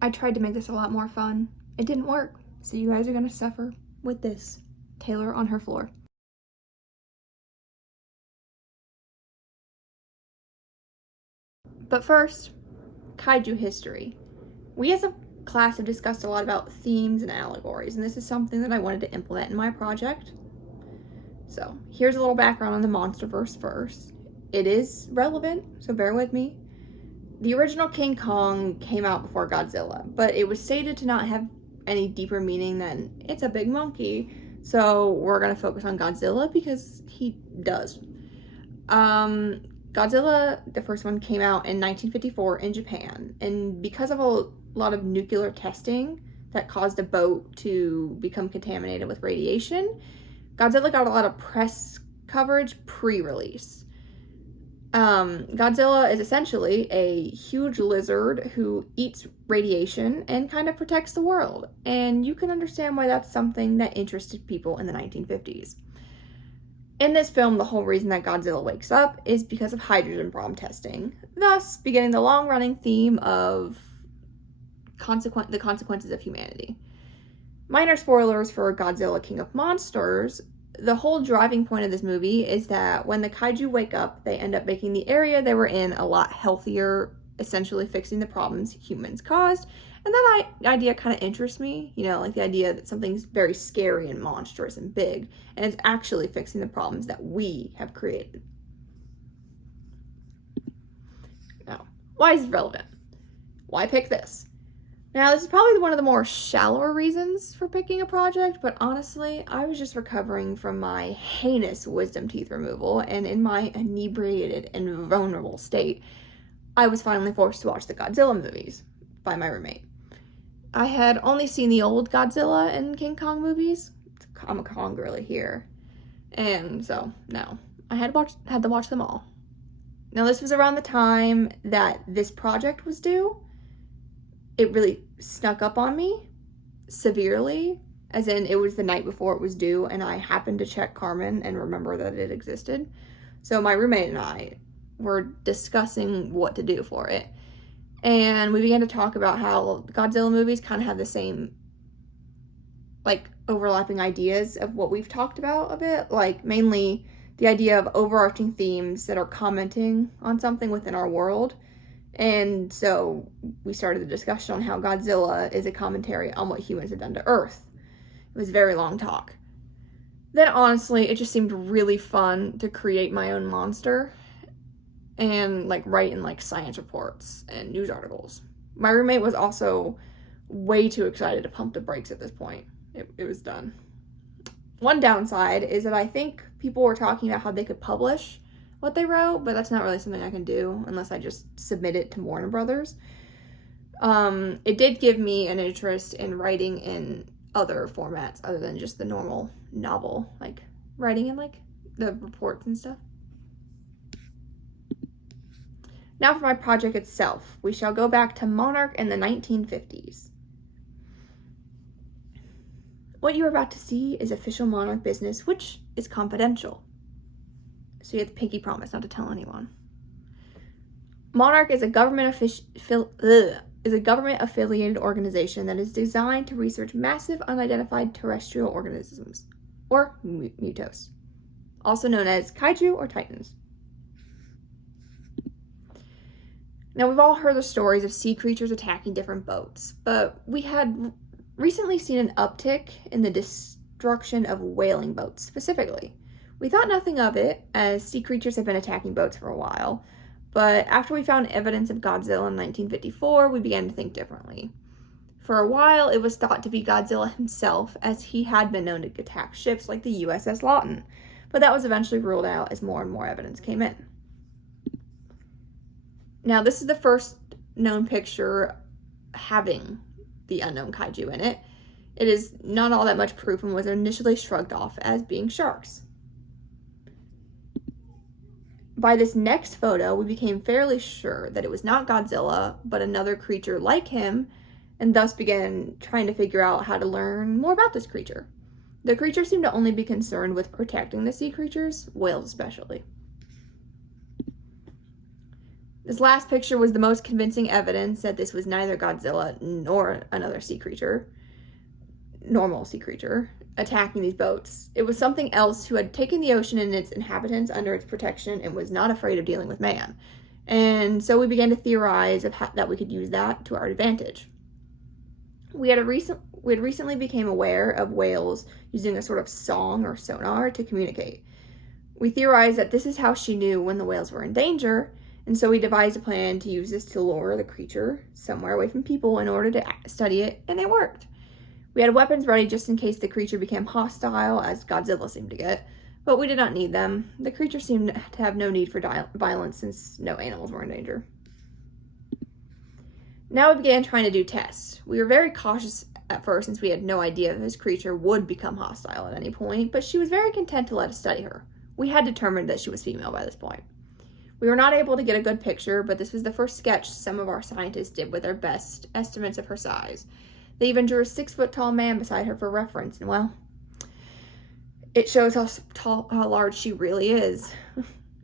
I tried to make this a lot more fun. It didn't work, so you guys are gonna suffer with this. Taylor on her floor. But first, kaiju history. We as a class have discussed a lot about themes and allegories, and this is something that I wanted to implement in my project. So here's a little background on the MonsterVerse first. It is relevant, so bear with me. The original King Kong came out before Godzilla, but it was stated to not have any deeper meaning than it's a big monkey, so we're going to focus on Godzilla because he does. Godzilla, the first one, came out in 1954 in Japan, and because of a lot of nuclear testing that caused a boat to become contaminated with radiation, Godzilla got a lot of press coverage pre-release. Godzilla is essentially a huge lizard who eats radiation and kind of protects the world, and you can understand why that's something that interested people in the 1950s. In this film, the whole reason that Godzilla wakes up is because of hydrogen bomb testing, thus beginning the long-running theme of the consequences of humanity. Minor spoilers for Godzilla King of Monsters. The whole driving point of this movie is that when the kaiju wake up, they end up making the area they were in a lot healthier, essentially fixing the problems humans caused. And that idea kind of interests me, like the idea that something's very scary and monstrous and big, and it's actually fixing the problems that we have created. Now, why is it relevant? Why pick this? Now, this is probably one of the more shallower reasons for picking a project, but honestly, I was just recovering from my heinous wisdom teeth removal, and in my inebriated and vulnerable state, I was finally forced to watch the Godzilla movies by my roommate. I had only seen the old Godzilla and King Kong movies. I'm a Kong girly here. And so, no, I had to watch them all. Now, this was around the time that this project was due. It really snuck up on me severely, as in it was the night before it was due, and I happened to check Carmen and remember that it existed. So my roommate and I were discussing what to do for it. And we began to talk about how Godzilla movies kind of have the same, overlapping ideas of what we've talked about a bit. Mainly the idea of overarching themes that are commenting on something within our world. And so we started the discussion on how Godzilla is a commentary on what humans have done to Earth. It was a very long talk. Then honestly, it just seemed really fun to create my own monster and write in science reports and news articles. My roommate was also way too excited to pump the brakes at this point. It was done. One downside is that I think people were talking about how they could publish what they wrote, but that's not really something I can do unless I just submit it to Warner Brothers. It did give me an interest in writing in other formats other than just the normal novel, writing in the reports and stuff. Now for my project itself, we shall go back to Monarch in the 1950s. What you're about to see is official Monarch business, which is confidential. So you have the pinky promise not to tell anyone. Monarch is a government-affiliated organization that is designed to research massive unidentified terrestrial organisms, or mutos, also known as kaiju or titans. Now, we've all heard the stories of sea creatures attacking different boats, but we had recently seen an uptick in the destruction of whaling boats specifically. We thought nothing of it, as sea creatures have been attacking boats for a while, but after we found evidence of Godzilla in 1954, we began to think differently. For a while, it was thought to be Godzilla himself, as he had been known to attack ships like the USS Lawton, but that was eventually ruled out as more and more evidence came in. Now, this is the first known picture having the unknown kaiju in it. It is not all that much proof and was initially shrugged off as being sharks. By this next photo, we became fairly sure that it was not Godzilla, but another creature like him, and thus began trying to figure out how to learn more about this creature. The creature seemed to only be concerned with protecting the sea creatures, whales especially. This last picture was the most convincing evidence that this was neither Godzilla nor another sea creature, normal sea creature, attacking these boats. It was something else who had taken the ocean and its inhabitants under its protection and was not afraid of dealing with man. And so we began to theorize that we could use that to our advantage. We had recently became aware of whales using a sort of song or sonar to communicate. We theorized that this is how she knew when the whales were in danger, and so we devised a plan to use this to lure the creature somewhere away from people in order to study it, and it worked. We had weapons ready just in case the creature became hostile, as Godzilla seemed to get, but we did not need them. The creature seemed to have no need for violence since no animals were in danger. Now we began trying to do tests. We were very cautious at first since we had no idea if this creature would become hostile at any point, but she was very content to let us study her. We had determined that she was female by this point. We were not able to get a good picture, but this was the first sketch some of our scientists did with their best estimates of her size. They even drew a 6-foot-tall man beside her for reference, and well, it shows how large she really is.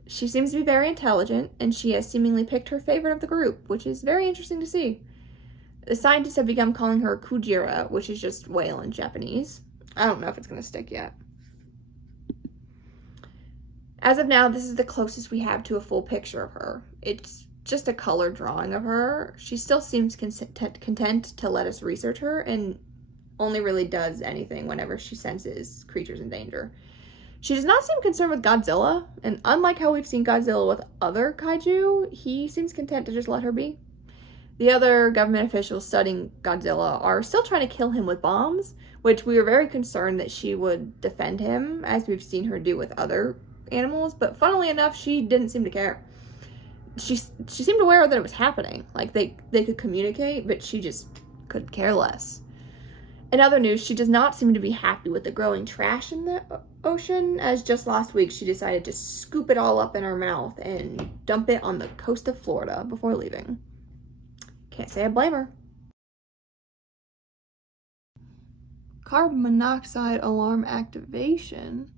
She seems to be very intelligent, and she has seemingly picked her favorite of the group, which is very interesting to see. The scientists have begun calling her Kujira, which is just whale in Japanese. I don't know if it's going to stick yet. As of now, this is the closest we have to a full picture of her. It's just a color drawing of her. She still seems content to let us research her and only really does anything whenever she senses creatures in danger. She does not seem concerned with Godzilla, and unlike how we've seen Godzilla with other kaiju, he seems content to just let her be. The other government officials studying Godzilla are still trying to kill him with bombs, which we were very concerned that she would defend him, as we've seen her do with other animals, but funnily enough, she didn't seem to care. She seemed aware that it was happening. Like, they could communicate, but she just could care less. In other news, she does not seem to be happy with the growing trash in the ocean, as just last week she decided to scoop it all up in her mouth and dump it on the coast of Florida before leaving. Can't say I blame her. Carbon monoxide alarm activation.